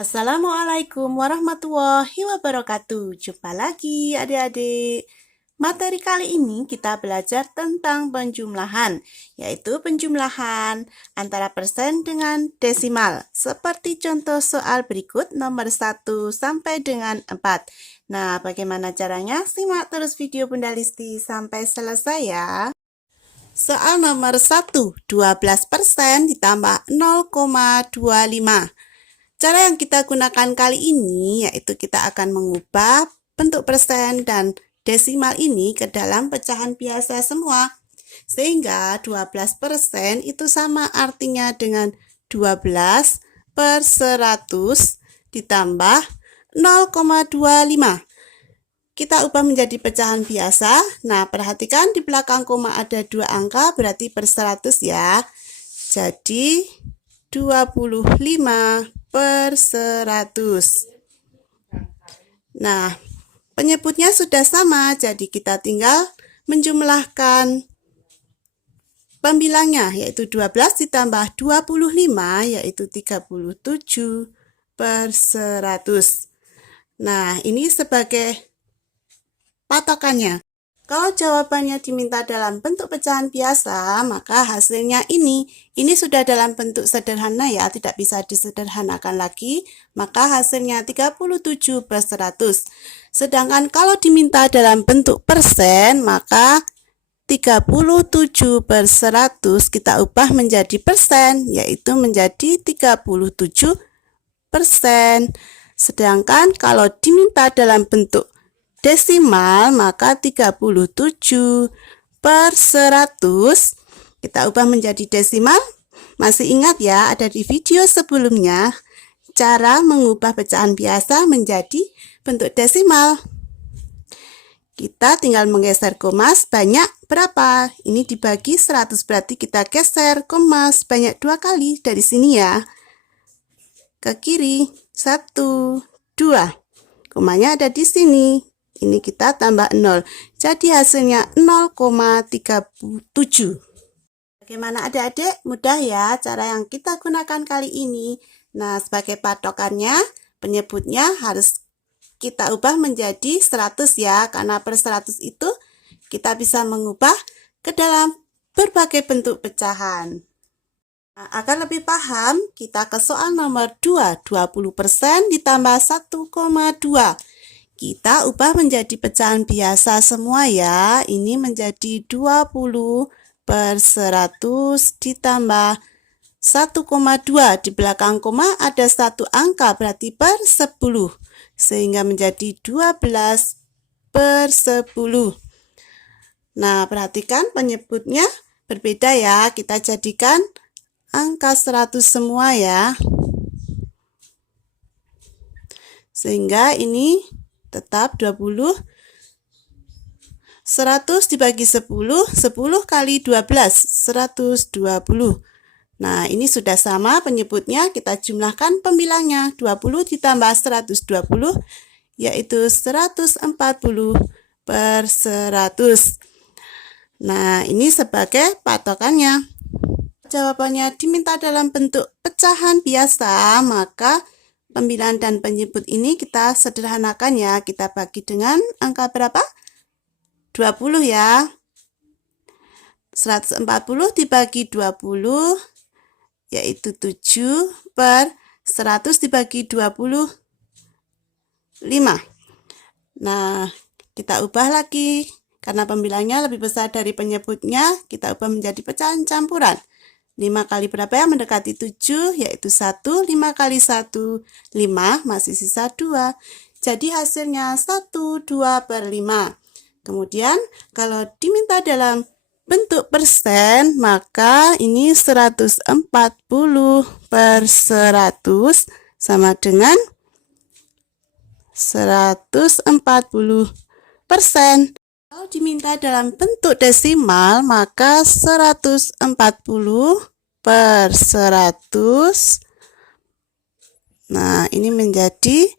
Assalamualaikum warahmatullahi wabarakatuh. Jumpa lagi adik-adik. Materi kali ini kita belajar tentang penjumlahan, yaitu penjumlahan antara persen dengan desimal. Seperti contoh soal berikut nomor 1 sampai dengan 4. Nah, bagaimana caranya? Simak terus video Bunda Listi sampai selesai ya. Soal nomor 1, 12% ditambah 0,25. Cara yang kita gunakan kali ini yaitu kita akan mengubah bentuk persen dan desimal ini ke dalam pecahan biasa semua. Sehingga 12% itu sama artinya dengan 12 per 100 ditambah 0,25. Kita ubah menjadi pecahan biasa. Nah, perhatikan di belakang koma ada 2 angka berarti per 100 ya. Jadi 25 per 100. Nah, penyebutnya sudah sama, jadi kita tinggal menjumlahkan pembilangnya, yaitu 12 ditambah 25, yaitu 37 per 100. Nah, ini sebagai patokannya. Kalau jawabannya diminta dalam bentuk pecahan biasa, maka hasilnya ini. Ini sudah dalam bentuk sederhana ya, tidak bisa disederhanakan lagi. Maka hasilnya 37 per 100. Sedangkan kalau diminta dalam bentuk persen, maka 37 per 100 kita ubah menjadi persen, yaitu menjadi 37%. Sedangkan kalau diminta dalam bentuk desimal, maka 37 per 100 kita ubah menjadi desimal. Masih ingat ya, ada di video sebelumnya cara mengubah pecahan biasa menjadi bentuk desimal. Kita tinggal menggeser koma sebanyak berapa? Ini dibagi 100, berarti kita geser koma sebanyak 2 kali dari sini ya. Ke kiri, 1, 2. Komanya ada di sini. Ini kita tambah 0. Jadi hasilnya 0,37. Bagaimana adik-adik? Mudah ya cara yang kita gunakan kali ini. Nah, sebagai patokannya, penyebutnya harus kita ubah menjadi 100 ya. Karena per 100 itu kita bisa mengubah ke dalam berbagai bentuk pecahan. Nah, agar lebih paham, kita ke soal nomor 2. 20% ditambah 1,2. Kita ubah menjadi pecahan biasa semua ya. Ini menjadi 20 per 100 ditambah 1,2. Di belakang koma ada 1 angka berarti per 10. Sehingga menjadi 12 per 10. Nah, perhatikan penyebutnya berbeda ya. Kita jadikan angka 100 semua ya. Sehingga ini tetap 20. 100 dibagi 10, 10 kali 12, 120. Nah, ini sudah sama penyebutnya, kita jumlahkan pembilangnya. 20 ditambah 120, yaitu 140 per 100. Nah, ini sebagai patokannya. Jawabannya diminta dalam bentuk pecahan biasa, maka pembilangan dan penyebut ini kita sederhanakan ya. Kita bagi dengan angka berapa? 20 ya. 140 dibagi 20 yaitu 7 per 100 dibagi 25. Nah, kita ubah lagi. Karena pembilangnya lebih besar dari penyebutnya, kita ubah menjadi pecahan campuran. 5 kali berapa yang mendekati 7, yaitu 1. 5 kali 1, 5, masih sisa 2. Jadi hasilnya 1, 2 per 5. Kemudian, kalau diminta dalam bentuk persen, maka ini 140 per 100 sama dengan 140%. Kalau diminta dalam bentuk desimal, maka 140 per 100. Nah, ini menjadi,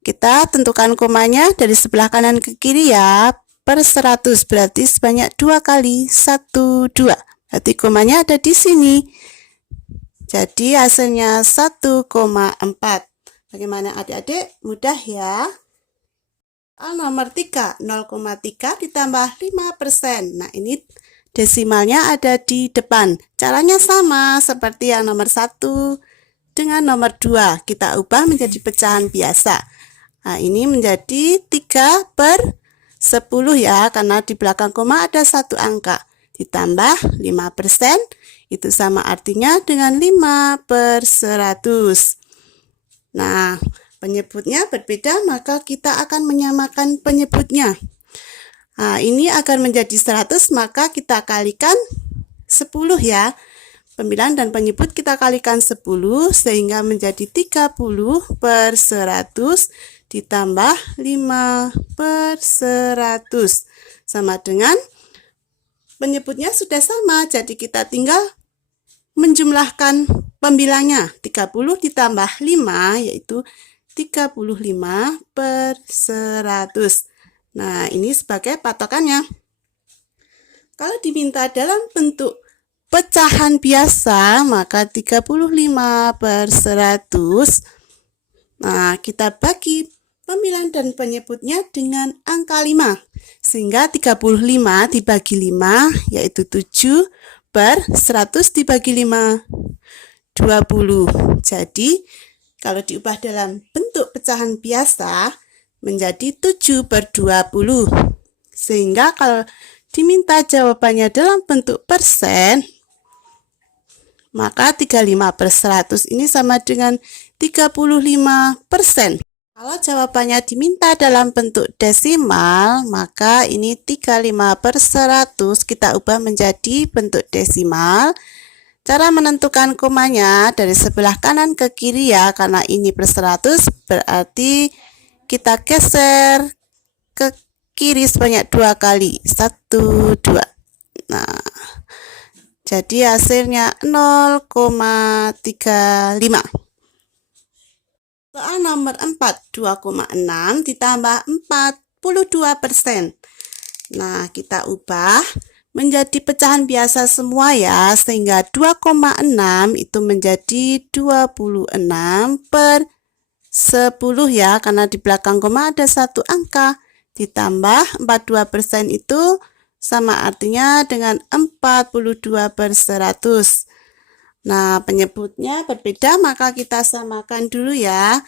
kita tentukan komanya dari sebelah kanan ke kiri ya, per 100, berarti sebanyak 2 kali, 1, 2. Berarti komanya ada di sini. Jadi hasilnya 1,4. Bagaimana adik-adik? Mudah ya? Nomor 3, 0,3 ditambah 5%. Nah, ini desimalnya ada di depan. Caranya sama seperti yang nomor 1 dengan nomor 2. Kita ubah menjadi pecahan biasa. Nah, ini menjadi 3/10 ya, karena di belakang koma ada satu angka. Ditambah 5%, itu sama artinya dengan 5/100. Nah, penyebutnya berbeda, maka kita akan menyamakan penyebutnya. Nah, ini akan menjadi 100, maka kita kalikan 10 ya. Pembilang dan penyebut kita kalikan 10, sehingga menjadi 30/100 ditambah 5/100. Sama dengan penyebutnya sudah sama, jadi kita tinggal menjumlahkan pembilangnya. 30 ditambah 5 yaitu 35/100. Nah, ini sebagai patokannya. Kalau diminta dalam bentuk pecahan biasa, maka 35/100. Nah, kita bagi pembilang dan penyebutnya dengan angka 5. Sehingga 35 dibagi 5 yaitu 7/100 dibagi 5, 20. Jadi, kalau diubah dalam bentuk pecahan biasa, menjadi 7/20. Sehingga kalau diminta jawabannya dalam bentuk persen, maka 35/100 ini sama dengan 35%. Kalau jawabannya diminta dalam bentuk desimal, maka ini 35/100 kita ubah menjadi bentuk desimal. Cara menentukan komanya dari sebelah kanan ke kiri ya, karena ini per 100 berarti kita geser ke kiri sebanyak 2 kali. 1, 2. Nah, jadi hasilnya 0,35. Soal nomor 4, 2,6 ditambah 42%. Nah, kita ubah menjadi pecahan biasa semua ya, sehingga 2,6 itu menjadi 26/10 ya, karena di belakang koma ada satu angka. Ditambah 42% itu sama artinya dengan 42/100. Nah, penyebutnya berbeda, maka kita samakan dulu ya.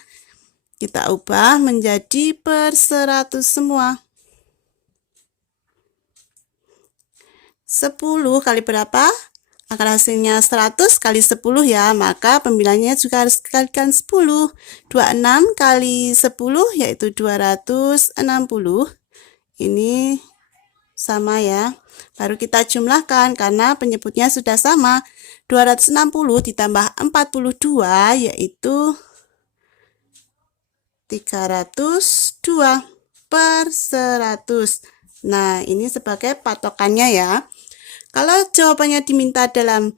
Kita ubah menjadi per 100 semua. 10 kali berapa? Akan hasilnya 100 kali 10 ya, maka pembilangnya juga harus dikalikan 10. 26 kali 10 yaitu 260. Ini sama ya. Baru kita jumlahkan karena penyebutnya sudah sama. 260 ditambah 42 yaitu 302/100. Nah, ini sebagai patokannya ya. Kalau jawabannya diminta dalam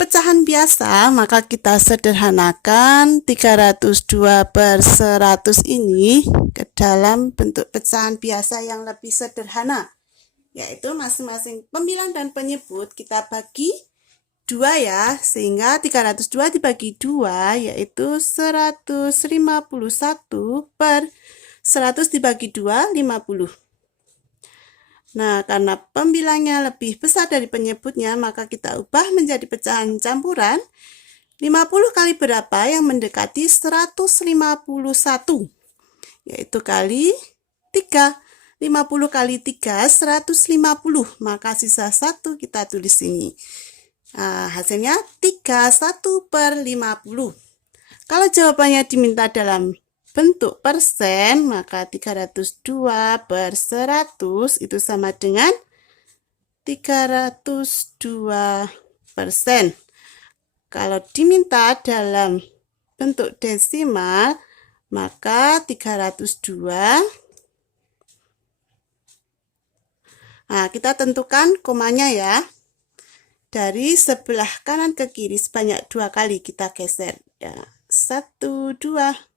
pecahan biasa, maka kita sederhanakan 302/100 ini ke dalam bentuk pecahan biasa yang lebih sederhana, yaitu masing-masing pembilang dan penyebut kita bagi 2 ya, sehingga 302 dibagi 2 yaitu 151/100 dibagi 2, 50. Nah, karena pembilangnya lebih besar dari penyebutnya, maka kita ubah menjadi pecahan campuran. 50 kali berapa yang mendekati 151, yaitu kali 3. 50 kali 3, 150, maka sisa 1 kita tulis sini. Nah, hasilnya 31/50. Kalau jawabannya diminta dalam bentuk persen, maka 302/100 itu sama dengan 302%. Kalau diminta dalam bentuk desimal, maka 302. Nah, kita tentukan komanya ya. Dari sebelah kanan ke kiri sebanyak 2 kali kita geser ya. 1, 2.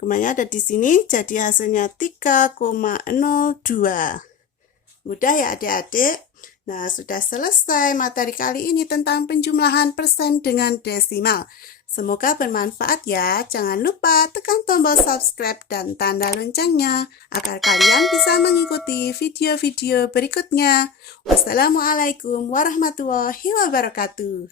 Komanya ada di sini, jadi hasilnya 3,02. Mudah ya adik-adik. Nah, sudah selesai materi kali ini tentang penjumlahan persen dengan desimal. Semoga bermanfaat ya. Jangan lupa tekan tombol subscribe dan tanda loncengnya agar kalian bisa mengikuti video-video berikutnya. Wassalamualaikum warahmatullahi wabarakatuh.